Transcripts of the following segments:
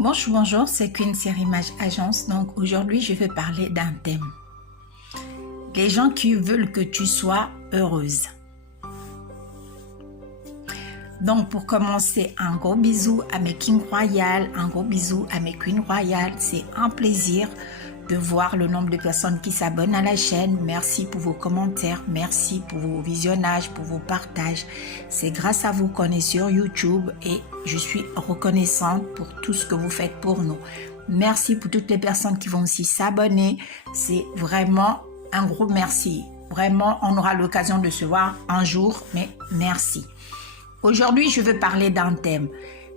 Bonjour, c'est Queen Série Image Agence. Donc aujourd'hui, je vais parler d'un thème. Les gens qui veulent que tu sois heureuse. Donc pour commencer, un gros bisou à mes King Royal, un gros bisou à mes Queen Royal. C'est un plaisir de voir le nombre de personnes qui s'abonnent à la chaîne. Merci pour vos commentaires, merci pour vos visionnages, pour vos partages. C'est grâce à vous qu'on est sur YouTube et je suis reconnaissante pour tout ce que vous faites pour nous. Merci pour toutes les personnes qui vont aussi s'abonner. C'est vraiment un gros merci. Vraiment, on aura l'occasion de se voir un jour, mais merci. Aujourd'hui, je veux parler d'un thème.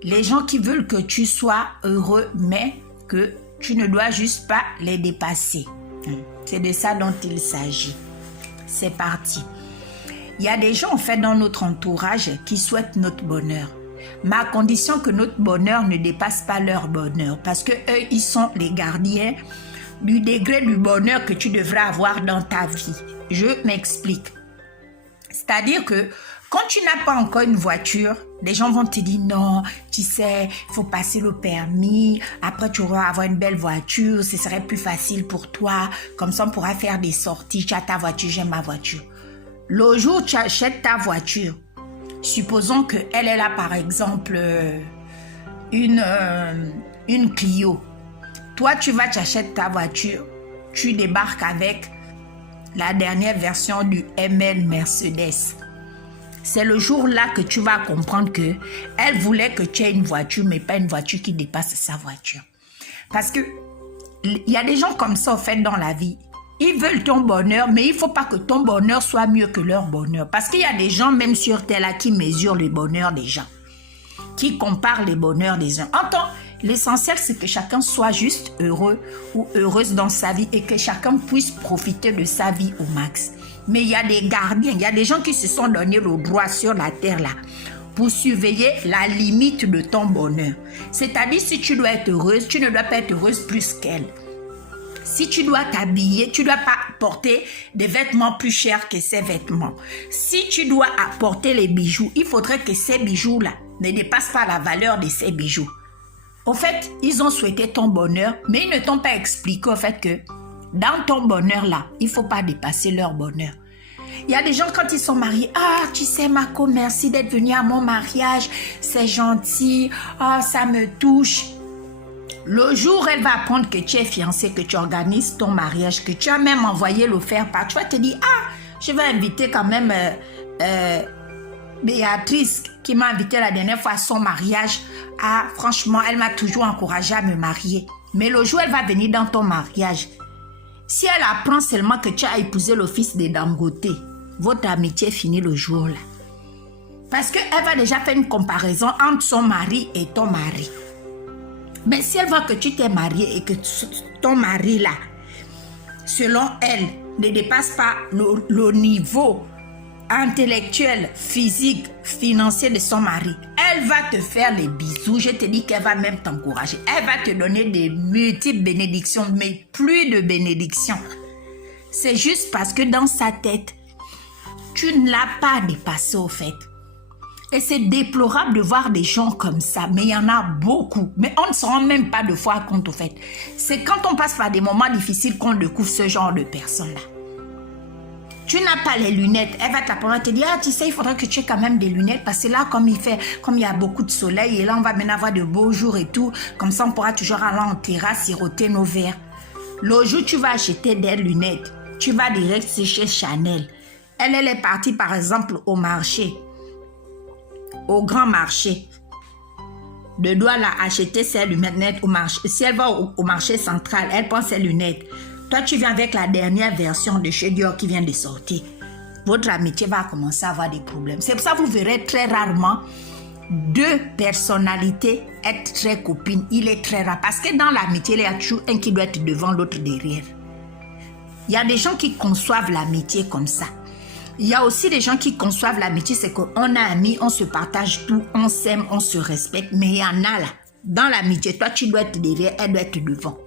Les gens qui veulent que tu sois heureux, mais que tu ne dois juste pas les dépasser. C'est de ça dont il s'agit. C'est parti. Il y a des gens en fait dans notre entourage qui souhaitent notre bonheur. Mais à condition que notre bonheur ne dépasse pas leur bonheur. Parce que eux, ils sont les gardiens du degré du bonheur que tu devrais avoir dans ta vie. Je m'explique. C'est-à-dire que quand tu n'as pas encore une voiture, les gens vont te dire non, tu sais, il faut passer le permis, après tu auras avoir une belle voiture, ce serait plus facile pour toi, comme ça on pourra faire des sorties, tu as ta voiture, j'ai ma voiture. Le jour où tu achètes ta voiture, supposons qu'elle est là par exemple une Clio. Toi tu vas t'acheter ta voiture, tu débarques avec la dernière version du ML Mercedes. C'est le jour-là que tu vas comprendre que elle voulait que tu aies une voiture, mais pas une voiture qui dépasse sa voiture. Parce que il y a des gens comme ça, en fait, dans la vie. Ils veulent ton bonheur, mais il ne faut pas que ton bonheur soit mieux que leur bonheur. Parce qu'il y a des gens, même sur terre, là, qui mesurent le bonheur des gens, qui comparent les bonheurs des uns. L'essentiel, c'est que chacun soit juste heureux ou heureuse dans sa vie et que chacun puisse profiter de sa vie au max. Mais il y a des gardiens, il y a des gens qui se sont donné le droit sur la terre là pour surveiller la limite de ton bonheur. C'est-à-dire, si tu dois être heureuse, tu ne dois pas être heureuse plus qu'elle. Si tu dois t'habiller, tu ne dois pas porter des vêtements plus chers que ces vêtements. Si tu dois apporter les bijoux, il faudrait que ces bijoux-là ne dépassent pas la valeur de ces bijoux. Au fait, ils ont souhaité ton bonheur, mais ils ne t'ont pas expliqué au fait que dans ton bonheur-là, il ne faut pas dépasser leur bonheur. Il y a des gens, quand ils sont mariés, « Ah, tu sais, Marco, merci d'être venu à mon mariage. C'est gentil. Ah, ça me touche. » Le jour où elle va apprendre que tu es fiancé, que tu organises ton mariage, que tu as même envoyé le faire part, tu vas te dire, « Ah, je vais inviter quand même Béatrice qui m'a invité la dernière fois à son mariage. Ah, franchement, elle m'a toujours encouragée à me marier. » Mais le jour où elle va venir dans ton mariage, si elle apprend seulement que tu as épousé le fils de Dangote, votre amitié finit le jour-là. Parce qu'elle va déjà faire une comparaison entre son mari et ton mari. Mais si elle voit que tu t'es marié et que ton mari-là, selon elle, ne dépasse pas le niveau intellectuel, physique, financier de son mari, elle va te faire des bisous. Je te dis qu'elle va même t'encourager. Elle va te donner des multiples bénédictions, mais plus de bénédictions. C'est juste parce que dans sa tête, tu ne l'as pas dépassé au fait. Et c'est déplorable de voir des gens comme ça, mais il y en a beaucoup. Mais on ne se rend même pas de fois compte au fait. C'est quand on passe par des moments difficiles qu'on découvre ce genre de personnes-là. Tu n'as pas les lunettes, elle va t'apprendre à te dire, ah, tu sais, il faudrait que tu aies quand même des lunettes parce que là, comme il y a beaucoup de soleil et là, on va maintenant avoir de beaux jours et tout, comme ça, on pourra toujours aller en terrasse, siroter nos verres. Le jour où tu vas acheter des lunettes, tu vas direct chez Chanel. Elle est partie, par exemple, au marché, au grand marché. De doit là acheter ses lunettes au marché. Si elle va au marché central, elle prend ses lunettes. Toi, tu viens avec la dernière version de chez Dior qui vient de sortir. Votre amitié va commencer à avoir des problèmes. C'est pour ça que vous verrez très rarement deux personnalités être très copines. Il est très rare. Parce que dans l'amitié, il y a toujours un qui doit être devant, l'autre derrière. Il y a des gens qui conçoivent l'amitié comme ça. Il y a aussi des gens qui conçoivent l'amitié, c'est qu'on a amis, on se partage tout, on s'aime, on se respecte. Mais il y en a là. Dans l'amitié, toi, tu dois être derrière, elle doit être devant.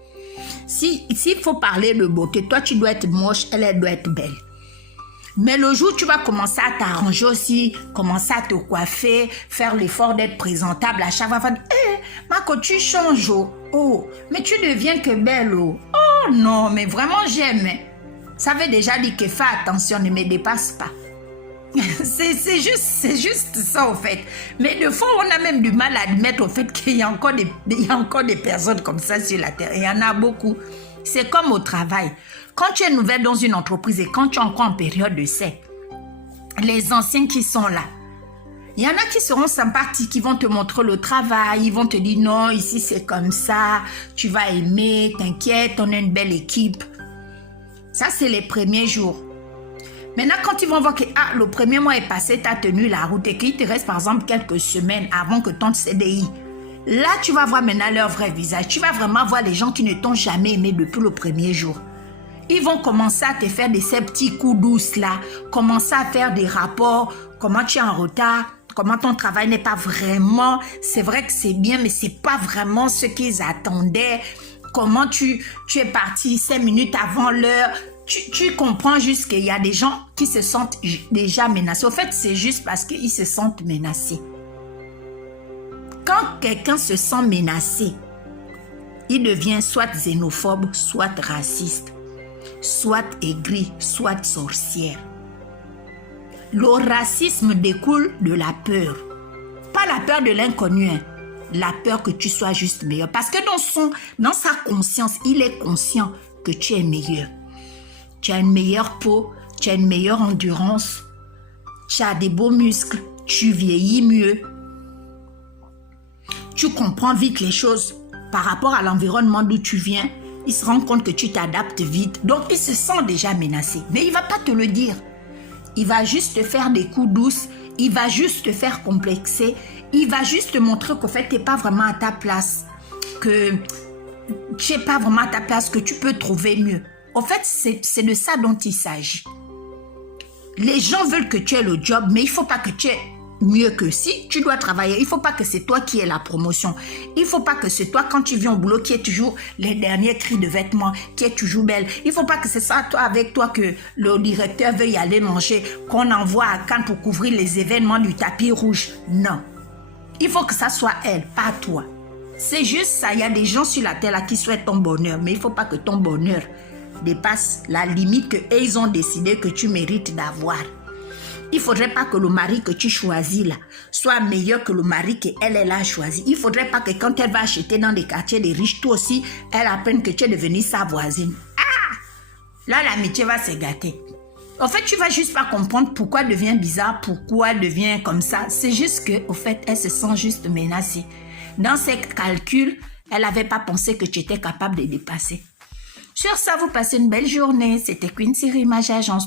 S'il faut parler de beauté, toi tu dois être moche, elle doit être belle. Mais le jour où tu vas commencer à t'arranger aussi, commencer à te coiffer, faire l'effort d'être présentable à chaque fois, Marco, tu changes, oh, mais tu deviens que belle, oh non, mais vraiment j'aime. Ça veut déjà dire que fais attention, ne me dépasse pas. C'est juste ça, au fait. Mais de fois, on a même du mal à admettre, au fait, qu'il y a encore des personnes comme ça sur la terre. Il y en a beaucoup. C'est comme au travail. Quand tu es nouvelle dans une entreprise et quand tu es encore en période d'essai, les anciens qui sont là, il y en a qui seront sympathiques, qui vont te montrer le travail, ils vont te dire non, ici c'est comme ça, tu vas aimer, t'inquiète, on a une belle équipe. Ça, c'est les premiers jours. Maintenant, quand ils vont voir que le premier mois est passé, tu as tenu la route et qu'il te reste par exemple quelques semaines avant que ton CDI, là, tu vas voir maintenant leur vrai visage. Tu vas vraiment voir les gens qui ne t'ont jamais aimé depuis le premier jour. Ils vont commencer à te faire ces petits coups douces là, commencer à faire des rapports, comment tu es en retard, comment ton travail n'est pas vraiment, c'est vrai que c'est bien, mais c'est pas vraiment ce qu'ils attendaient, comment tu es parti 5 minutes avant l'heure. Tu comprends juste qu'il y a des gens qui se sentent déjà menacés. Au fait, c'est juste parce qu'ils se sentent menacés. Quand quelqu'un se sent menacé, il devient soit xénophobe, soit raciste, soit aigri, soit sorcière. Le racisme découle de la peur. Pas la peur de l'inconnu, la peur que tu sois juste meilleur. Parce que dans sa conscience, il est conscient que tu es meilleur. Tu as une meilleure peau, tu as une meilleure endurance, tu as des beaux muscles, tu vieillis mieux. Tu comprends vite les choses par rapport à l'environnement d'où tu viens. Il se rend compte que tu t'adaptes vite. Donc, il se sent déjà menacé. Mais il ne va pas te le dire. Il va juste te faire des coups douces. Il va juste te faire complexer. Il va juste te montrer qu'en fait, tu n'es pas vraiment à ta place. Que tu n'es pas vraiment à ta place, que tu peux trouver mieux. En fait, c'est de ça dont il s'agit. Les gens veulent que tu aies le job, mais il ne faut pas que tu aies mieux que si tu dois travailler. Il ne faut pas que c'est toi qui aies la promotion. Il ne faut pas que c'est toi, quand tu viens au boulot, qui aies toujours les derniers cris de vêtements, qui est toujours belle. Il ne faut pas que c'est ça, toi, avec toi, que le directeur veuille aller manger, qu'on envoie à Cannes pour couvrir les événements du tapis rouge. Non. Il faut que ça soit elle, pas toi. C'est juste ça. Il y a des gens sur la terre là qui souhaitent ton bonheur, mais il ne faut pas que ton bonheur dépasse la limite qu'ils ont décidé que tu mérites d'avoir. Il ne faudrait pas que le mari que tu choisis là soit meilleur que le mari qu'elle a choisi. Il ne faudrait pas que quand elle va acheter dans des quartiers des riches, toi aussi, elle apprenne que tu es devenue sa voisine. Là, l'amitié va se gâter. En fait, tu ne vas juste pas comprendre pourquoi elle devient bizarre, pourquoi elle devient comme ça. C'est juste qu'au fait, elle se sent juste menacée. Dans ses calculs, elle n'avait pas pensé que tu étais capable de dépasser. Sur ça, vous passez une belle journée. C'était Queen Siri, Magie Agence.